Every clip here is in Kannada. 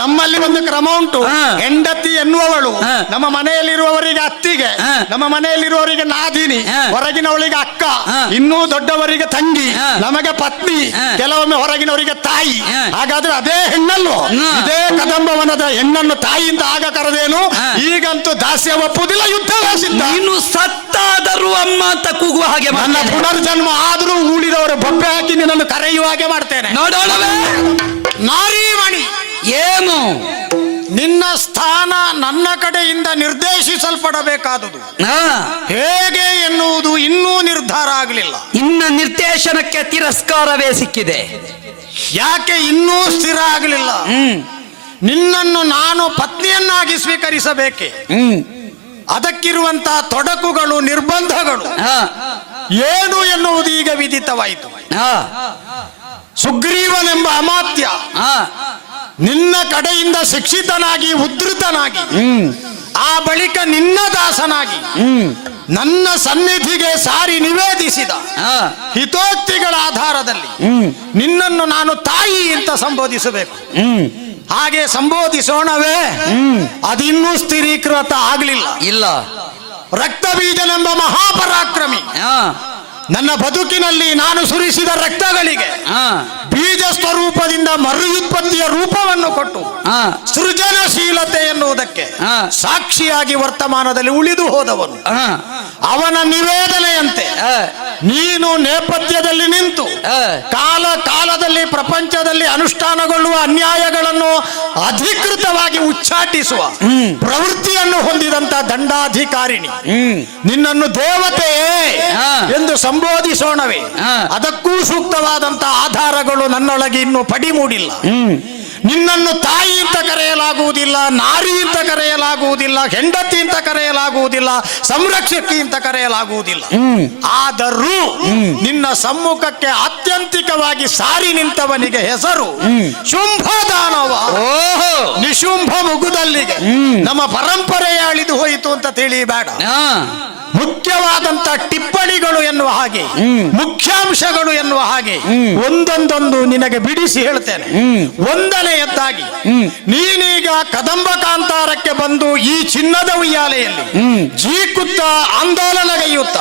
ನಮ್ಮಲ್ಲಿ ಒಂದು ಕ್ರಮ ಉಂಟು. ಹೆಂಡತಿ ಎನ್ನುವವಳು ನಮ್ಮ ಮನೆಯಲ್ಲಿರುವವರಿಗೆ ಅತ್ತಿಗೆ, ನಮ್ಮ ಮನೆಯಲ್ಲಿರುವವರಿಗೆ ನಾದಿನಿ, ಹೊರಗಿನವಳಿಗೆ ಅಕ್ಕ, ಇನ್ನೂ ದೊಡ್ಡವರಿಗೆ ತಂಗಿ, ನಮಗೆ ಪತ್ನಿ, ಕೆಲವೊಮ್ಮೆ ಹೊರಗಿನವರಿಗೆ ತಾಯಿ. ಹಾಗಾದ್ರೆ ಅದೇ ಹೆಣ್ಣನ್ನು, ಇದೇ ಕದಂಬವನದ ಹೆಣ್ಣನ್ನು ತಾಯಿಯಿಂದ ಆಗ ಕರೆದೇನು? ಈಗಂತೂ ದಾಸ್ಯ ಒಪ್ಪುವುದಿಲ್ಲ, ಯುದ್ಧವೇ ಸಿದ್ಧ. ನೀನು ಸತ್ತಾದರೂ ಅಮ್ಮ ಅಂತ ಕೂಗುವ ಹಾಗೆ ನನ್ನ ಪುನರ್ಜನ್ಮ ಆದರೂ ಉಳಿದವರು ಬೊಬ್ಬೆ ಹಾಕಿ ನಿನ್ನನ್ನು ಕರೆಯುವ ಹಾಗೆ ಮಾಡ್ತೇನೆ. ನೋಡೋಣವೇ ನಾರೀಮಣಿ, ಏನು ನಿನ್ನ ಸ್ಥಾನ ನನ್ನ ಕಡೆಯಿಂದ ನಿರ್ದೇಶಿಸಲ್ಪಡಬೇಕಾದುದು. ಹೇಗೆ ಎನ್ನುವುದು ಇನ್ನೂ ನಿರ್ಧಾರ ಆಗಲಿಲ್ಲ. ಇನ್ನ ನಿರ್ದೇಶನಕ್ಕೆ ತಿರಸ್ಕಾರವೇ ಸಿಕ್ಕಿದೆ. ಯಾಕೆ ಇನ್ನೂ ಸ್ಥಿರ ಆಗಲಿಲ್ಲ? ನಿನ್ನನ್ನು ನಾನು ಪತ್ನಿಯನ್ನಾಗಿ ಸ್ವೀಕರಿಸಬೇಕೆ? ಅದಕ್ಕಿರುವಂತಹ ತೊಡಕುಗಳು, ನಿರ್ಬಂಧಗಳು ಏನು ಎನ್ನುವುದು ಈಗ ವಿದಿತವಾಯಿತು. ಸುಗ್ರೀವನೆಂಬ ಅಮಾತ್ಯ ನಿನ್ನ ಕಡೆಯಿಂದ ಶಿಕ್ಷಿತನಾಗಿ ಉದ್ಧತನಾಗಿ, ಆ ಬಳಿಕ ನಿನ್ನ ದಾಸನಾಗಿ ನನ್ನ ಸನ್ನಿಧಿಗೆ ಸಾರಿ ನಿವೇದಿಸಿದ ಹಿತೋಕ್ತಿಗಳ ಆಧಾರದಲ್ಲಿ ನಿನ್ನನ್ನು ನಾನು ತಾಯಿ ಅಂತ ಸಂಬೋಧಿಸಬೇಕು. ಹಾಗೆ ಸಂಬೋಧಿಸೋಣವೇ? ಅದಿನ್ನೂ ಸ್ಥಿರೀಕೃತ ಆಗಲಿಲ್ಲ. ಇಲ್ಲ. ರಕ್ತಬೀಜನೆಂಬ ಮಹಾಪರಾಕ್ರಮಿ ನನ್ನ ಬದುಕಿನಲ್ಲಿ ನಾನು ಸುರಿಸಿದ ರಕ್ತಗಳಿಗೆ ಬೀಜ ಸ್ವರೂಪದಿಂದ ಮರುತ್ಪತ್ತಿಯ ರೂಪವನ್ನು ಕೊಟ್ಟು ಸೃಜನಶೀಲತೆ ಎನ್ನುವುದಕ್ಕೆ ಸಾಕ್ಷಿಯಾಗಿ ವರ್ತಮಾನದಲ್ಲಿ ಉಳಿದು ಹೋದವನು. ಅವನ ನಿವೇದನೆಯಂತೆ ನೀನು ನೇಪಥ್ಯದಲ್ಲಿ ನಿಂತು ಕಾಲ ಕಾಲದಲ್ಲಿ ಪ್ರಪಂಚದಲ್ಲಿ ಅನುಷ್ಠಾನಗೊಳ್ಳುವ ಅನ್ಯಾಯಗಳನ್ನು ಅಧಿಕೃತವಾಗಿ ಉಚ್ಚಾಟಿಸುವ ಪ್ರವೃತ್ತಿಯನ್ನು ಹೊಂದಿದಂತ ದಂಡಾಧಿಕಾರಿಣಿ ನಿನ್ನನ್ನು ದೇವತೆಯೇ ಎಂದು ಸಂಬೋಧಿಸೋಣವೇ? ಅದಕ್ಕೂ ಸೂಕ್ತವಾದಂತಹ ಆಧಾರಗಳು ನನ್ನೊಳಗೆ ಇನ್ನೂ ಪಡಿ ಮೂಡಿಲ್ಲ. ನಿನ್ನನ್ನು ತಾಯಿ ಅಂತ ಕರೆಯಲಾಗುವುದಿಲ್ಲ, ನಾರಿ ಅಂತ ಕರೆಯಲಾಗುವುದಿಲ್ಲ, ಹೆಂಡತಿ ಅಂತ ಕರೆಯಲಾಗುವುದಿಲ್ಲ, ಸಂರಕ್ಷಕಿ ಅಂತ ಕರೆಯಲಾಗುವುದಿಲ್ಲ. ಆದರೂ ನಿನ್ನ ಸಮ್ಮುಖಕ್ಕೆ ಆತ್ಯಂತಿಕವಾಗಿ ಸಾರಿ ನಿಂತವನಿಗೆ ಹೆಸರು ಶುಂಭದಾನವ. ನಿಶುಂಭ ಮುಗುದಲ್ಲಿಗೆ ನಮ್ಮ ಪರಂಪರೆಯ ಅಳಿದು ಹೋಯಿತು ಅಂತ ತಿಳಿಯಬೇಡ. ಮುಖ್ಯವಾದಂತ ಟಿಪ್ಪಣಿಗಳು ಎನ್ನುವ ಹಾಗೆ, ಮುಖ್ಯಾಂಶಗಳು ಎನ್ನುವ ಹಾಗೆ ಒಂದೊಂದೊಂದು ನಿನಗೆ ಬಿಡಿಸಿ ಹೇಳ್ತೇನೆ. ಒಂದನೆಯದ್ದಾಗಿ, ನೀನೀಗ ಕದಂಬ ಕಾಂತಾರಕ್ಕೆ ಬಂದು ಈ ಚಿನ್ನದ ಉಯ್ಯಾಲೆಯಲ್ಲಿ ಜೀಕುತ್ತ ಆಂದೋಲನಗೈಯುತ್ತ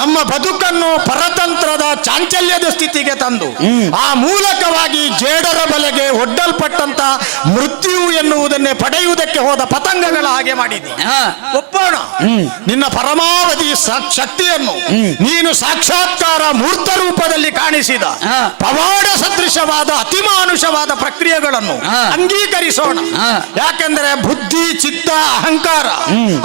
ನಮ್ಮ ಬದುಕನ್ನು ಪರತಂತ್ರದ ಚಾಂಚಲ್ಯದ ಸ್ಥಿತಿಗೆ ತಂದು ಆ ಮೂಲಕವಾಗಿ ಜೇಡರ ಬಲೆಗೆ ಒಡ್ಡಲ್ಪಟ್ಟಂತ ಮೃತ್ಯು ಎನ್ನುವುದನ್ನೇ ಪಡೆಯುವುದಕ್ಕೆ ಹೋದ ಪತಂಗಗಳ ಹಾಗೆ ಮಾಡಿದ್ದಿ. ಒಪ್ಪೋಣ, ನಿನ್ನ ಪರಮಾವಧಿ ಶಕ್ತಿಯನ್ನು ನೀನು ಸಾಕ್ಷಾತ್ಕಾರ ಮೂರ್ತ ರೂಪದಲ್ಲಿ ಕಾಣಿಸಿದ ಪವಾಡ ಸದೃಶವಾದ ಅತಿಮಾನುಷವಾದ ಪ್ರಕ್ರಿಯೆಗಳನ್ನು ಅಂಗೀಕರಿಸೋಣ. ಯಾಕೆಂದರೆ ಬುದ್ಧಿ, ಚಿತ್ತ, ಅಹಂಕಾರ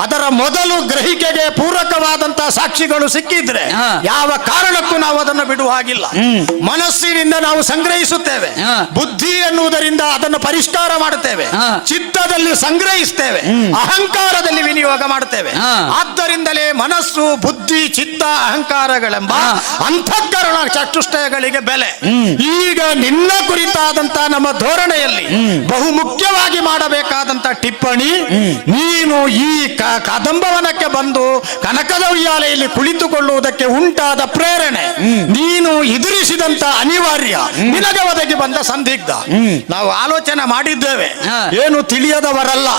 ಅದರ ಮೊದಲು ಗ್ರಹಿಕೆಗೆ ಪೂರಕವಾದಂತಹ ಸಾಕ್ಷಿಗಳು ಸಿಕ್ಕಿದ್ರೆ ಯಾವ ಕಾರಣಕ್ಕೂ ನಾವು ಅದನ್ನು ಬಿಡುವ ಹಾಗಿಲ್ಲ. ಮನಸ್ಸಿನಿಂದ ನಾವು ಸಂಗ್ರಹಿಸುತ್ತೇವೆ, ಬುದ್ಧಿ ಎನ್ನುವುದರಿಂದ ಅದನ್ನು ಪರಿಷ್ಕಾರ ಮಾಡುತ್ತೇವೆ, ಚಿತ್ತದಲ್ಲಿ ಸಂಗ್ರಹಿಸ್ತೇವೆ, ಅಹಂಕಾರದಲ್ಲಿ ವಿನಿಯೋಗ ಮಾಡುತ್ತೇವೆ. ಆದ್ದರಿಂದಲೇ ಮನಸ್ಸು, ಬುದ್ಧಿ, ಚಿತ್ತ, ಅಹಂಕಾರಗಳೆಂಬ ಅಂತಃಕರಣ ಚತುಷ್ಟಯಗಳಿಗೆ ಬೆಲೆ. ಈಗ ನಿನ್ನ ಕುರಿತಾದಂತ ನಮ್ಮ ಧೋರಣೆಯಲ್ಲಿ ಬಹು ಮುಖ್ಯವಾಗಿ ಮಾಡಬೇಕಾದಂತ ಟಿಪ್ಪಣಿ, ನೀನು ಈ ಕದಂಬವನಕ್ಕೆ ಬಂದು ಕನಕದ ಉಯ್ಯಾಲೆಯಲ್ಲಿ ಕುಳಿತುಕೊಳ್ಳುವುದಕ್ಕೆ ಉಂಟಾದ ಪ್ರೇರಣೆ, ನೀನು ಎದುರಿಸಿದಂತ ಅನಿವಾರ್ಯ, ನಿನಗೆ ಒದಗಿ ಬಂದ ಸಂದಿಗ್ಧ. ನಾವು ಆಲೋಚನೆ ಮಾಡಿದ್ದೇವೆ, ಏನು ತಿಳಿಯದವರಲ್ಲ.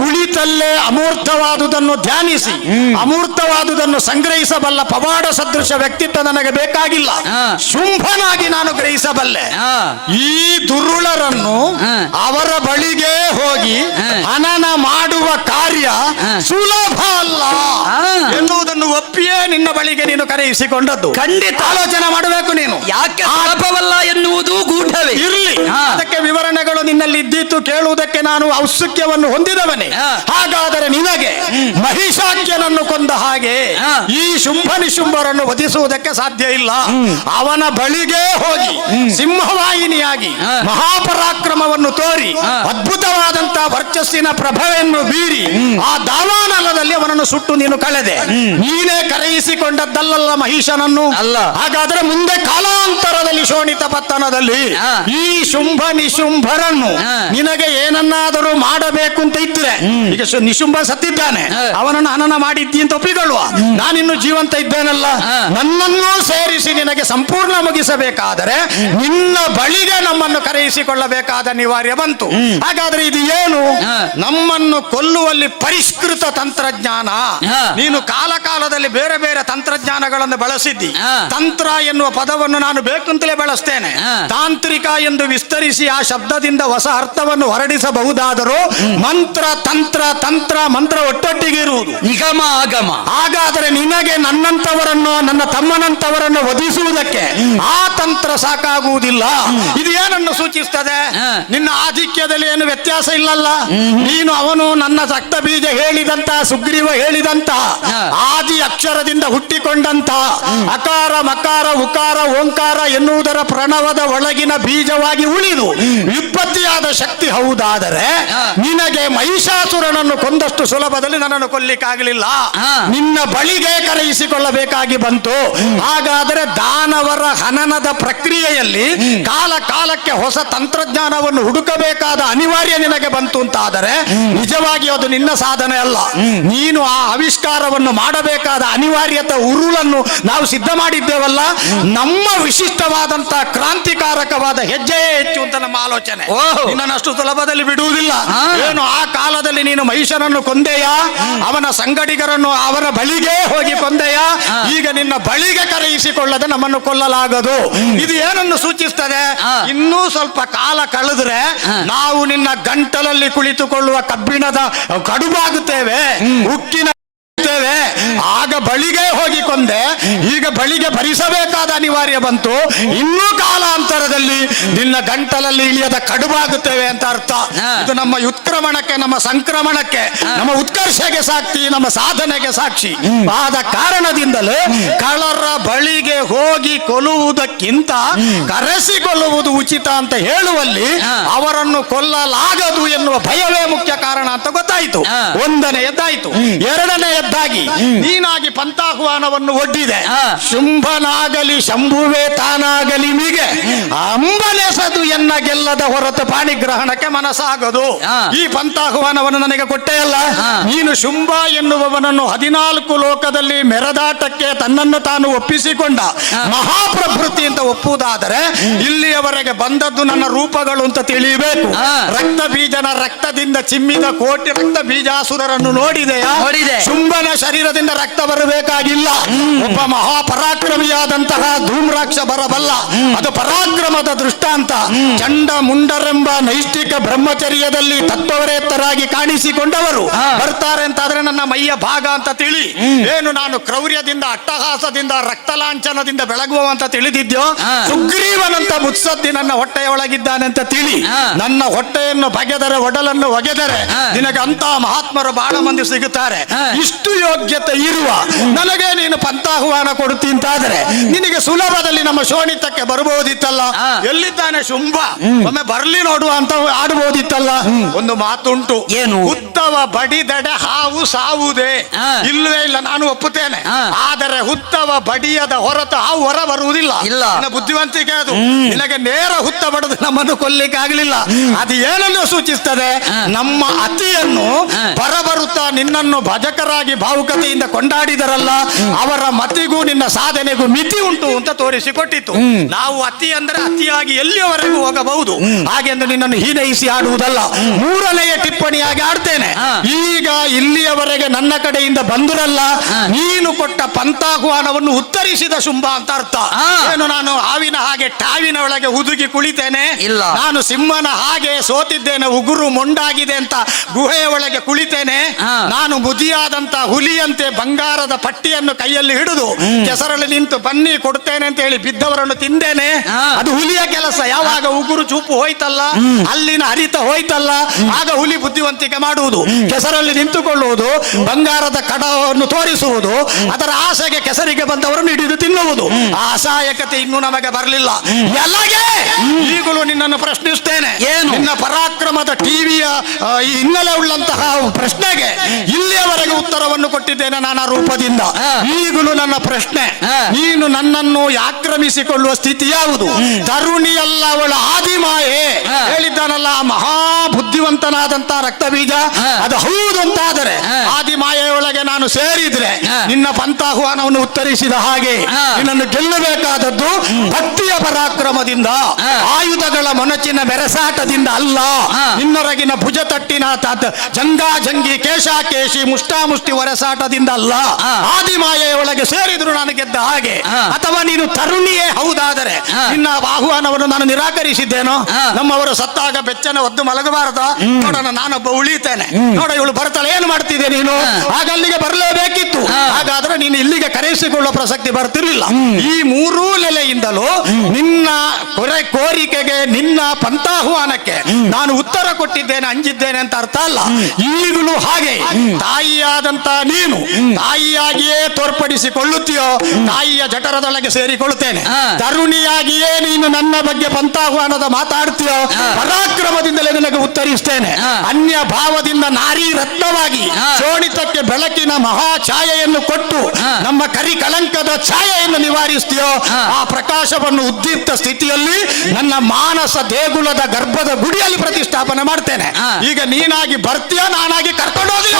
ಕುಳಿತಲ್ಲೇ ಅಮೂರ್ತವಾದುದನ್ನು ಧ್ಯಾನಿಸಿ ಅಮೂರ್ತವಾದುದನ್ನು ಸಂಗ್ರಹಿಸಬಲ್ಲ ಪವಾಡ ಸದೃಶ ವ್ಯಕ್ತಿತ್ವ ನನಗೆ ಬೇಕಾಗಿಲ್ಲ. ಶುಂಭನಾಗಿ ನಾನು ಗ್ರಹಿಸಬಲ್ಲೆ. ಈ ದುರುಳರನ್ನು ಅವರ ಬಳಿಗೆ ಹೋಗಿ ಹನನ ಮಾಡುವ ಕಾರ್ಯ ಸುಲಭ ಅಲ್ಲ ಎನ್ನುವುದನ್ನು ಒಪ್ಪಿಯೇ ನಿನ್ನ ಬಳಿಗೆ ನೀನು ಕರೆಯಿಸಿಕೊಂಡದ್ದು. ಖಂಡಿತ ಆಲೋಚನೆ ಮಾಡಬೇಕು ನೀನು. ಯಾಕೆ ಸುಲಭವಲ್ಲ ಎನ್ನುವುದು ಗೂಢವೇ ಇರಲಿ. ಅದಕ್ಕೆ ವಿವರಣೆಗಳು ನಿನ್ನಲ್ಲಿ ಇದ್ದಿತ್ತು, ಕೇಳುವುದಕ್ಕೆ ನಾನು ಔತ್ಸುಕ್ಯವನ್ನು ಹೊಂದಿದವನೇ. ಹಾಗಾದರೆ ನಿನಗೆ ಮಹಿಷಾಕ್ಯನನ್ನು ಕೊಂದ ಹಾಗೆ ಈ ಶುಂಭ ನಿಶುಂಭರನ್ನು ವಧಿಸುವುದಕ್ಕೆ ಸಾಧ್ಯ ಇಲ್ಲ. ಅವನ ಬಳಿಗೆ ಹೋಗಿ ಸಿಂಹವಾಹಿನಿಯಾಗಿ ಮಹಾಪರಾಕ್ರಮವನ್ನು ತೋರಿ ಅದ್ಭುತವಾದಂತಹ ವರ್ಚಸ್ಸಿನ ಪ್ರಭೆಯನ್ನು ಬೀರಿ ಆ ದಾವಾನಲದಲ್ಲಿ ಅವನನ್ನು ಸುಟ್ಟು ನೀನು ಕಳೆದೆ. ನೀನೇ ಕರೆಯಿಸಿಕೊಂಡ ಗೆದ್ದದ್ದಲ್ಲ ಮಹಿಷನನ್ನು. ಅಲ್ಲ. ಹಾಗಾದ್ರೆ ಮುಂದೆ ಕಾಲಾಂತರದಲ್ಲಿ ಶೋಣಿತ ಪತ್ತನದಲ್ಲಿ ಹಾ. ಈ ಶುಂಭ ನಿಶುಂಭರನ್ನು ಹಾ. ನಿನಗೆ ಏನನ್ನಾದರೂ ಮಾಡಬೇಕು ಅಂತ ಇದ್ರೆ, ಈಗ ನಿಶುಂಭ ಸತ್ತಿದ್ದಾನೆ, ಹಾ. ಅವನನ್ನು ಹನನ ಮಾಡಿದ್ದಿ ಅಂತ ಒಪ್ಪಿಕೊಳ್ಳುವ, ನಾನಿನ್ನು ಜೀವಂತ ಇದ್ದೇನಲ್ಲ, ಹಾ. ನನ್ನನ್ನೂ ಸೇರಿಸಿ ನಿನಗೆ ಸಂಪೂರ್ಣ ಮುಗಿಸಬೇಕಾದರೆ ನಿನ್ನ ಬಳಿಗೆ ನಮ್ಮನ್ನು ಕರೆಯಿಸಿಕೊಳ್ಳಬೇಕಾದ ಅನಿವಾರ್ಯ ಬಂತು. ಹಾಗಾದ್ರೆ ಇದು ಏನು? ಹಾ. ನಮ್ಮನ್ನು ಕೊಲ್ಲುವಲ್ಲಿ ಪರಿಷ್ಕೃತ ತಂತ್ರಜ್ಞಾನ. ಹಾ. ನೀನು ಕಾಲ ಕಾಲದಲ್ಲಿ ಬೇರೆ ಬೇರೆ ತಂತ್ರಜ್ಞಾನಗಳನ್ನು ಬಳಸಿದ್ದಿ. ಹಾ. ತಂತ್ರ ಎನ್ನುವ ಪದವನ್ನು ನಾನು ಬೇಕಂತಲೇ ಬಳಸ್ತೇನೆ. ಹಾ. ತಾಂತ್ರಿಕ ಎಂದು ವಿಸ್ತರಿಸಿ ಆ ಶಬ್ದದಿಂದ ಹೊಸ ಅರ್ಥವನ್ನು ಹೊರಡಿಸಬಹುದಾದರೂ ಮಂತ್ರ ತಂತ್ರ ತಂತ್ರ ಮಂತ್ರ ಒಟ್ಟೊಟ್ಟಿಗೆ ಇರುವುದು, ನಿಗಮ ಆಗಮ. ಹಾಗಾದರೆ ನಿನಗೆ ನನ್ನಂತವರನ್ನು ನನ್ನ ತಮ್ಮನಂತವರನ್ನು ವಧಿಸುವುದಕ್ಕೆ ಆ ತಂತ್ರ ಸಾಕಾಗುವುದಿಲ್ಲ. ಇದು ಏನನ್ನು ಸೂಚಿಸ್ತದೆ? ಹಾ. ನಿನ್ನ ಆಧಿಕ್ಯದಲ್ಲಿ ಏನು ವ್ಯತ್ಯಾಸ ಇಲ್ಲಲ್ಲ. ನೀನು ಅವನು ನನ್ನ ರಕ್ತ ಬೀಜ ಹೇಳಿದಂತ ಸುಗ್ರೀವ ಹೇಳಿದಂತ ಹಾ. ಆದಿ ಅಕ್ಷರದಿಂದ ಹುಟ್ಟಿಕೊಂಡಂತ ಅಕಾರ ಮಕಾರ ಉಕಾರ ಓಂಕಾರ ಎನ್ನುವುದರ ಪ್ರಣವದ ಒಳಗಿನ ಬೀಜವಾಗಿ ಉಳಿದು ವ್ಯುತ್ಪತ್ತಿಯಾದ ಶಕ್ತಿ ಹೌದಾದರೆ ಹಾ. ನಿನಗೆ ಮಹಿಷಾಸುರನನ್ನು ಕೊಂದಷ್ಟು ಸುಲಭದಲ್ಲಿ ನನ್ನನ್ನು ಕೊಲ್ಲಿಕ್ಕಾಗಲಿಲ್ಲ. ಹಾ. ನಿನ್ನ ಬಳಿಗೆ ಕರೆಯಿಸಿಕೊಳ್ಳಬೇಕಾಗಿ ಬಂತು. ಹಾಗಾದರೆ ದಾನವರ ಹನನದ ಪ್ರಕ್ರಿಯೆಯಲ್ಲಿ ಕಾಲ ಕಾಲಕ್ಕೆ ಹೊಸ ತಂತ್ರಜ್ಞಾನವನ್ನು ಹುಡುಕಬೇಕಾದ ಅನಿವಾರ್ಯ ನಿನಗೆ ಬಂತು ಅಂತಾದರೆ ನಿಜವಾಗಿ ಅದು ನಿನ್ನ ಸಾಧನೆ ಅಲ್ಲ. ನೀನು ಆ ಆವಿಷ್ಕಾರವನ್ನು ಮಾಡಬೇಕಾದ ಅನಿವಾರ್ಯತೆ ಉರುಳನ್ನು ನಾವು ಸಿದ್ಧ ಮಾಡಿದ್ದೇವಲ್ಲ, ನಮ್ಮ ವಿಶಿಷ್ಟವಾದಂತಹ ಕ್ರಾಂತಿಕಾರಕವಾದ ಹೆಜ್ಜೆಯೇ ಹೆಚ್ಚು ಅಂತ ನಮ್ಮ ಆಲೋಚನೆ. ಓಹೋ. ನಿನ್ನಷ್ಟು ಸುಲಭದಲ್ಲಿ ಬಿಡುವುದಿಲ್ಲ. ಹಾ. ಏನು ಆ ಕಾಲದಲ್ಲಿ ನೀನು ಮಹಿಷನನ್ನು ಕೊಂದೆಯಾ, ಅವನ ಸಂಗಡಿಗರನ್ನು ಅವರ ಬಳಿಗೆ ಹೋಗಿ ಕೊಂದೆಯಾ, ಈಗ ನಿನ್ನ ಬಳಿಗೆ ಕರೆಯಿಸಿಕೊಳ್ಳದೆ ನಮ್ಮನ್ನು ಕೊಲ್ಲಲಾಗದು. ಇದು ಏನನ್ನು ಸೂಚಿಸ್ತದೆ? ಇನ್ನೂ ಸ್ವಲ್ಪ ಕಾಲ ಕಳೆದ್ರೆ ನಾವು ನಿನ್ನ ಗಂಟಲಲ್ಲಿ ಕುಳಿತುಕೊಳ್ಳುವ ಕಬ್ಬಿಣದ ಕಡುಬಾಗುತ್ತೇವೆ, ಉಕ್ಕಿನ ಆಗ ಬಳಿಗೆ ಹೋಗಿ ಕೊಂದೆ, ಈಗ ಬಳಿಗೆ ಭರಿಸಬೇಕಾದ ಅನಿವಾರ್ಯ ಬಂತು. ಇನ್ನೂ ಕಾಲಾಂತರದಲ್ಲಿ ನಿನ್ನ ಗಂಟಲಲ್ಲಿ ಇಳಿಯದ ಕಡುಬಾಗುತ್ತೇವೆ ಅಂತ ಅರ್ಥ. ಇದು ನಮ್ಮ ಉತ್ಕ್ರಮಣಕ್ಕೆ, ನಮ್ಮ ಸಂಕ್ರಮಣಕ್ಕೆ, ನಮ್ಮ ಉತ್ಕರ್ಷಕ್ಕೆ ಸಾಕ್ಷಿ, ನಮ್ಮ ಸಾಧನೆಗೆ ಸಾಕ್ಷಿ. ಆದ ಕಾರಣದಿಂದಲೇ ಕಳರ ಬಳಿಗೆ ಹೋಗಿ ಕೊಲ್ಲುವುದಕ್ಕಿಂತ ಕರೆಸಿಕೊಳ್ಳುವುದು ಉಚಿತ ಅಂತ ಹೇಳುವಲ್ಲಿ ಅವರನ್ನು ಕೊಲ್ಲಲಾಗದು ಎನ್ನುವ ಭಯವೇ ಮುಖ್ಯ ಕಾರಣ ಅಂತ ಗೊತ್ತಾಯಿತು. ಒಂದನೆಯದ್ದಾಯಿತು. ಎರಡನೆಯದ್ದಾಗಿ ನೀನಾಗಿ ಪಂಥಾಹ್ವಾನವನ್ನು ಒಡ್ಡಿದೆ. ಶುಂಭನಾಗಲಿ ಶಂಭುವೇ ತಾನಾಗಲಿ ಮಿಗೆ ಅಂಬಲೆಸದು ಎನ್ನ ಗೆಲ್ಲದ ಹೊರತು ಪಾಣಿಗ್ರಹಣಕ್ಕೆ ಮನಸ್ಸಾಗದು. ಈ ಪಂಥಾಹ್ವಾನವನ್ನು ನನಗೆ ಕೊಟ್ಟೇ ಅಲ್ಲ. ನೀನು ಶುಂಭ ಎನ್ನುವವನನ್ನು 14 ಲೋಕದಲ್ಲಿ ಮೆರೆದಾಟಕ್ಕೆ ತನ್ನನ್ನು ತಾನು ಒಪ್ಪಿಸಿಕೊಂಡ ಮಹಾಪ್ರಭೃತಿ ಅಂತ ಒಪ್ಪುವುದಾದರೆ ಇಲ್ಲಿಯವರೆಗೆ ಬಂದದ್ದು ನನ್ನ ರೂಪಗಳು ಅಂತ ತಿಳಿಯಬೇಕು. ರಕ್ತ ಬೀಜನ ರಕ್ತದಿಂದ ಚಿಮ್ಮಿದ ಕೋಟಿ ರಕ್ತ ಬೀಜಾಸುರರನ್ನು ನೋಡಿದೆಯಾ? ನೋಡಿದೆ. ಶುಂಭನ ಶರೀರದಿಂದ ರಕ್ತ ಬರಬೇಕಾಗಿಲ್ಲ. ಒಬ್ಬ ಮಹಾಪರಾಕ್ರಮಿಯಾದಂತಹ ಧೂಮ್ರಾಕ್ಷ ಬರಬಲ್ಲ. ಅದು ಪರಾಕ್ರಮದ ದೃಷ್ಟಾಂತ. ಚಂಡ ಮುಂಡರೆಂಬ ನೈಷ್ಠಿಕ ಬ್ರಹ್ಮಚರ್ಯದಲ್ಲಿ ತತ್ವರೇತರಾಗಿ ಕಾಣಿಸಿಕೊಂಡವರು ಬರ್ತಾರೆ ಅಂತಾದ್ರೆ ನನ್ನ ಮೈಯ ಭಾಗ ಅಂತ ತಿಳಿ. ಏನು ನಾನು ಕ್ರೌರ್ಯದಿಂದ ಅಟ್ಟಹಾಸದಿಂದ ರಕ್ತಲಾಂಛನದಿಂದ ಬೆಳಗುವ ಅಂತ ತಿಳಿದಿದ್ಯೋ, ಸುಗ್ರೀವನಂತ ಮುತ್ಸದ್ದಿ ನನ್ನ ಹೊಟ್ಟೆಯೊಳಗಿದ್ದಾನೆ ಅಂತ ತಿಳಿ. ನನ್ನ ಹೊಟ್ಟೆಯನ್ನು ಬಗೆದರೆ ಒಡಲನ್ನು ಒಗೆದರೆ ನಿನಗೆ ಅಂತ ಮಹಾತ್ಮರು ಬಹಳ ಮಂದಿ ಸಿಗುತ್ತಾರೆ. ಇಷ್ಟು ಯೋಗ್ಯತೆ ಇರುವ ನನಗೆ ನೀನು ಪಂಥಾಹ್ವಾನ ಕೊಡುತ್ತಿ ಅಂತಾದರೆ ನಿನಗೆ ಸುಲಭದಲ್ಲಿ ನಮ್ಮ ಶೋಣಿತಕ್ಕೆ ಬರಬಹುದಿತ್ತಲ್ಲ. ಎಲ್ಲಿದ್ದಾನೆ ಶುಂಭ, ಒಮ್ಮೆ ಬರ್ಲಿ ನೋಡುವ ಅಂತ ಆಡಬಹುದಿತ್ತಲ್ಲ. ಒಂದು ಮಾತುಂಟು, ಏನು? ಹುತ್ತವ ಬಡಿದಡೆ ಹಾವು ಸಾವುದೇ. ಇಲ್ಲವೇ ಇಲ್ಲ, ನಾನು ಒಪ್ಪುತ್ತೇನೆ. ಆದರೆ ಹುತ್ತವ ಬಡಿಯದ ಹೊರತು ಹಾವು ಹೊರ ಬರುವುದಿಲ್ಲ. ನಿನ್ನ ಬುದ್ಧಿವಂತಿಕೆ ಅದು. ನಿನಗೆ ನೇರ ಹುತ್ತ ಬಡದು ನಮ್ಮನ್ನು ಕೊಲ್ಲಿಕ್ಕಾಗಲಿಲ್ಲ. ಅದು ಏನನ್ನು ಸೂಚಿಸ್ತದೆ? ನಮ್ಮ ಅತಿಯನ್ನು ಬರಬರುತ್ತಾ ನಿನ್ನನ್ನು ಭಜಕರಾಗಿ ಭಾವುಕತೆಯಿಂದ ಕೊಂಡಾಡಿದರಲ್ಲ, ಅವರ ಮತಿಗೂ ನಿನ್ನ ಸಾಧನೆಗೂ ಮಿತಿ ಉಂಟು ಅಂತ ತೋರಿಸಿಕೊಟ್ಟಿತ್ತು. ನಾವು ಅತಿ ಅಂದ್ರೆ ಅತಿಯಾಗಿ ಎಲ್ಲಿಯವರೆಗೂ ಹೋಗಬಹುದು, ಹಾಗೆಂದು ನಿನ್ನನ್ನು ಹೀನೈಸಿ ಆಡುವುದಲ್ಲ. ಮೂರನೆಯ ಟಿಪ್ಪಣಿಯಾಗಿ ಆಡ್ತೇನೆ. ಈಗ ಇಲ್ಲಿಯವರೆಗೆ ನನ್ನ ಕಡೆಯಿಂದ ಬಂದುರಲ್ಲ, ನೀನು ಕೊಟ್ಟ ಪಂಥಾಹ್ವಾನವನ್ನು ಉತ್ತರಿಸಿದ ಶುಂಭ ಅಂತ ಅರ್ಥ. ಏನು ನಾನು ಹಾವಿನ ಹಾಗೆ ಟಾವಿನ ಒಳಗೆ ಹುದುಗಿ ಕುಳಿತೇನೆ? ಇಲ್ಲ. ನಾನು ಸಿಂಹನ ಹಾಗೆ ಸೋತಿದ್ದೇನೆ, ಉಗುರು ಮೊಂಡಾಗಿದೆ ಅಂತ ಗುಹೆಯ ಒಳಗೆ ಕುಳಿತೇನೆ? ನಾನು ಮುದಿಯಾದಂತ ಹುಲಿಯಂತೆ ಬಂಗಾರದ ಪಟ್ಟಿಯನ್ನು ಕೈಯಲ್ಲಿ ಹಿಡಿದು ಕೆಸರಲ್ಲಿ ನಿಂತು ಬನ್ನಿ ಕೊಡ್ತೇನೆ ಅಂತ ಹೇಳಿ ಬಿದ್ದವರನ್ನು ತಿಂದೇನೆ? ಅದು ಹುಲಿಯ ಕೆಲಸ. ಯಾವಾಗ ಉಗುರು ಚೂಪು ಹೋಯ್ತಲ್ಲ, ಅಲ್ಲಿನ ಹರಿತ ಹೋಯ್ತಲ್ಲ, ಆಗ ಹುಲಿ ಬುದ್ಧಿವಂತಿಕೆ ಮಾಡುವುದು. ಕೆಸರಲ್ಲಿ ನಿಂತುಕೊಳ್ಳುವುದು, ಬಂಗಾರದ ಕಡವನ್ನು ತೋರಿಸುವುದು, ಅದರ ಆಸೆಗೆ ಕೆಸರಿಗೆ ಬಂದವರನ್ನು ಹಿಡಿದು ತಿನ್ನುವುದು. ಆ ಅಸಹಾಯಕತೆ ಇನ್ನೂ ನಮಗೆ ಬರಲಿಲ್ಲ. ಎಲ್ಲಗೆ ಈಗಲೂ ನಿನ್ನನ್ನು ಪ್ರಶ್ನಿಸ್ತೇನೆ. ಏನು? ನಿನ್ನ ಪರಾಕ್ರಮದ ಟಿವಿಯ ಈ ಹಿನ್ನೆಲೆ ಉಳ್ಳಂತ ಕೇಳುವಂತಹ ಪ್ರಶ್ನೆಗೆ ಇಲ್ಲಿಯವರೆಗೆ ಉತ್ತರವನ್ನು ಕೊಟ್ಟಿದ್ದೇನೆ ನಾನಾ ರೂಪದಿಂದ. ಈಗಲೂ ನನ್ನ ಪ್ರಶ್ನೆ, ನೀನು ನನ್ನನ್ನು ಆಕ್ರಮಿಸಿಕೊಳ್ಳುವ ಸ್ಥಿತಿ ಯಾವುದು? ತರುಣಿಯಲ್ಲ ಅವಳ ಆದಿಮಾಯೆ ಹೇಳಿದ್ದಾನಲ್ಲ ಆ ಮಹಾ ಬುದ್ಧಿವಂತನಾದಂತ ರಕ್ತ ಬೀಜ, ಅದು ಹೌದು ಅಂತಾದರೆ ಆದಿಮಾಯೆಯೊಳಗೆ ನಾನು ಸೇರಿದ್ರೆ ನಿನ್ನ ಪಂಥಾಹ್ವಾನವನ್ನು ಉತ್ತರಿಸಿದ ಹಾಗೆ ನಿನ್ನನ್ನು ಗೆಲ್ಲಬೇಕಾದದ್ದು ಭಕ್ತಿಯ ಪರಾಕ್ರಮದಿಂದ, ಆಯುಧಗಳ ಮೊನಚಿನ ಬೆರಸಾಟದಿಂದ ಅಲ್ಲ, ನಿನ್ನೊರಗಿನ ಭುಜ ತಟ್ಟಿನ ಜಂಗಾ ಜಂಗಿ ಕೇಶಾಕೇಶಿ ಮುಷ್ಟಾಮುಷ್ಟಿ ಒರಸಾಟದಿಂದ ಅಲ್ಲ. ಆದಿಮಾಯೆಯೊಳಗೆ ಸೇರಿದ್ರು ನಾನು ಗೆದ್ದ ಹಾಗೆ. ಅಥವಾ ನೀನು ತರುಣಿಯೇ ಹೌದಾದರೆ ನಿನ್ನ ಆಹ್ವಾನವನ್ನು ನಾನು ನಿರಾಕರಿಸಿದ್ದೇನೋ? ನಮ್ಮವರು ಸತ್ತಾಗ ಬೆಚ್ಚನ ಒದ್ದು ಮಲಗಬಾರದು, ನೋಡೋಣ ನಾನೊಬ್ಬ ಉಳಿತೇನೆ, ನೋಡ ಇವಳು ಬರ್ತಾಳೆ, ಏನು ಮಾಡ್ತಿದ್ದೆ ನೀನು? ಆಗ ಅಲ್ಲಿಗೆ ಬರಲೇಬೇಕಿತ್ತು. ಹಾಗಾದ್ರೆ ನೀನು ಇಲ್ಲಿಗೆ ಕರೆಸಿಕೊಳ್ಳುವ ಪ್ರಸಕ್ತಿ ಬರ್ತಿರ್ಲಿಲ್ಲ. ಈ ಮೂರೂ ನೆಲೆಯಿಂದಲೂ ನಿನ್ನ ಕೋರಿಕೆಗೆ, ನಿನ್ನ ಪಂಥಾಹ್ವಾನಕ್ಕೆ ನಾನು ಉತ್ತರ ಕೊಟ್ಟಿದ್ದೇನೆ, ಅಂಜಿದ್ದೇನೆ ಅಂತ ಅರ್ಥ ಅಲ್ಲ. ಈಗಲೂ ಹಾಗೆ ತಾಯಿಯಾದಂತ ನೀನು ತಾಯಿಯಾಗಿಯೇ ತೋರ್ಪಡಿಸಿಕೊಳ್ಳುತ್ತೀಯೋ, ತಾಯಿಯ ಜಠರದೊಳಗೆ ಸೇರಿಕೊಳ್ಳುತ್ತೇನೆ. ತರುಣಿಯಾಗಿಯೇ ನೀನು ನನ್ನ ಬಗ್ಗೆ ಪಂಥಾಹ್ವಾನದ ಮಾತಾಡ್ತೀಯೋ, ಪರಾಕ್ರಮದಿಂದಲೇ ನಿನಗೆ ಉತ್ತರಿಸ್ತೇನೆ. ಅನ್ಯ ಭಾವದಿಂದ ನಾರಿ ರತ್ನವಾಗಿ ಶೋಣಿತಕ್ಕೆ ಬೆಳಕಿನ ಮಹಾ ಛಾಯೆಯನ್ನು ಕೊಟ್ಟು ನಮ್ಮ ಕರಿ ಕಳಂಕದ ಛಾಯೆಯನ್ನು ನಿವಾರಿಸ್ತೀಯೋ, ಆ ಪ್ರಕಾಶವನ್ನು ಉದ್ದೀಪ್ತ ಸ್ಥಿತಿಯಲ್ಲಿ ನನ್ನ ಮಾನಸ ದೇಗುಲದ ಗರ್ಭದ ಗುಡಿಯಲ್ಲಿ ಪ್ರತಿಷ್ಠಾಪನೆ ಮಾಡ್ತೇನೆ. ಈಗ ನೀನಾಗಿ ಬರ್ತೀಯೋ, ನಾನಾಗಿ ಕರ್ಕೊಂಡು ಹೋಗಿ